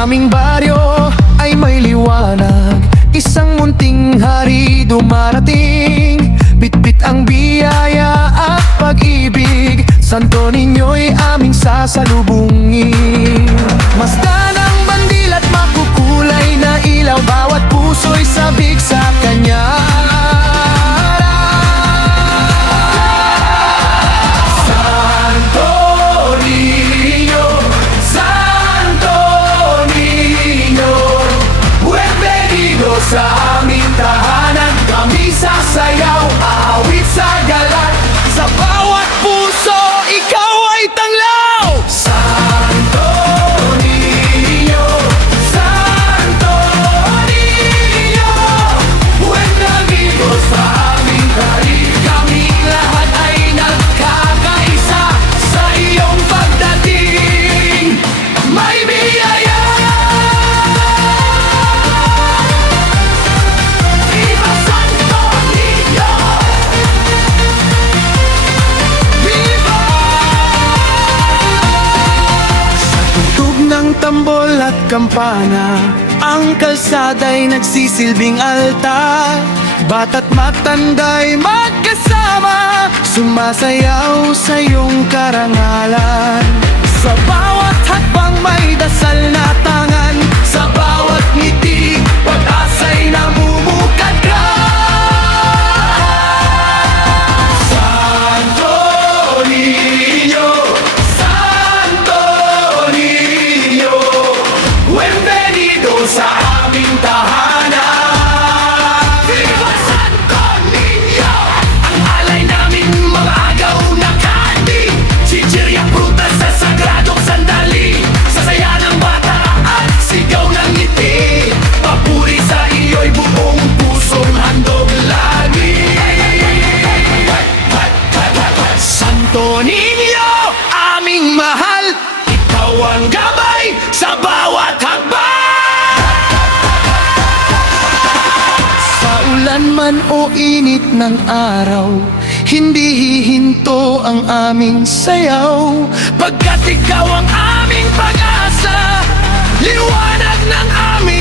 aming baryo ay may liwanag, isang munting hari dumarating. Bitbit ang biyaya at pag-ibig, Santo Niño'y aming sasalubungin. Masdan ang bandil at makukulay na ilaw, bawat puso'y sabik sa kanya. Santo Niño, Santo Niño, bienvenido sa aming tahanan. Kami sasayaw, awit sa galan, sa bawat puso ikaw ay tanglaw. Santo Niño, Santo Niño, bienvenido sa aming hari. Kaming lahat ay nagkakaisa sa iyong pagdating. May biyaya. Viva Santo Niño! Viva! Sa tugtog ng tambol at kampana, ang kalsada'y nagsisilbing altar. Bata't matanda'y magkasama, sumasayaw sa iyong karangalan. Sa bawat hakbang may dasal na tangan, sa bawat ngiti pag-asa'y namumukadkad. Santo Niño, Santo Niño, bienvenido sa aming tahanan. Viva Santo Niño! Ang alay namin mga agaw na candy, chichirya prutas sa sagradong sandali, sasaya ng bata at sigaw ng ngiti. Papuri sa iyo'y buong pusong handog lagi. Santo Niño, aming mahal, ikaw ang gabay sa bawat hakbang. Sa ulan man o init ng araw, hindi hihinto ang aming sayaw. Pagkat ikaw ang aming pag-asa, liwanag ng aming